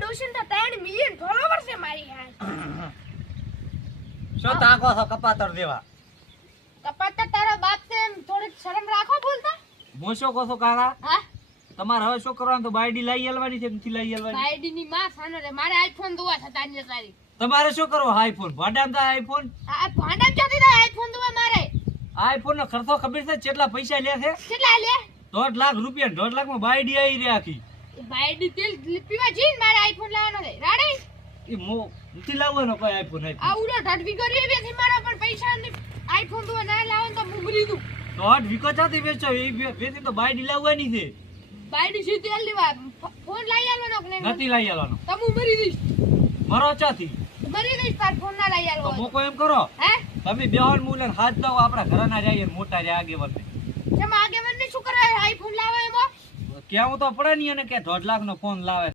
ડોશીને તો 3 million follower છે મારી હાલ. શું તાકો છો કપાતર દેવા કપાતર તારો બાપ છે થોડી શરમ રાખો બોલતા. હું શું કહો છો કારા હા? તમારે હવે શું કરવાનું તો બાયડી લઈ આલવાની છે નથી લઈ આલવાની? બાયડી ની માં સાનો રે મારે આઈફોન દોવા છે તારી તારી. તમારે શું કરવો આઈફોન ભાડામ થાય આઈફોન આ ભાડામ ક્યાંથી થાય આઈફોન દોવા મારે? આઈફોન નો ખર્ચો ખબર છે કેટલા પૈસા લે છે? કેટલા લે? દોઢ લાખ રૂપિયા દોઢ લાખમાં બાયડી આવી રહી આખી. બાયડી તેલ પીવા જઈને મારે આઈફોન લાવવાનો છે રાડે એ મો નથી લાવવાનો કોઈ આઈફોન આ ઉડો ઢટવી કરી એવી મારા પણ પૈસા નથી આઈફોન તો ના લાવો તો હું મરી દઉં. દોઢ વીકો ચાથી વેચો એ વેચી તો બાયડી લાવવાની છે. બાયડી સી તેલ લેવા. ફોન લઈ આવવાનો કે નથી લઈ આલવાનો. તો હું મરી દઈશ. મરો દઈશ તાર ફોન ના લઈ તો મોકો એમ કરો. હે? તમે બેહોન મૂલે હાથ દો આપણા ઘરના જઈએ ને મોટા રે આગે વધે કેમ આગેવાનને શું કરાય? આઈફોન લાવે એમાં? કેવું તો પડે નહીં અને કે દોઢ લાખ નો ફોન લાવે.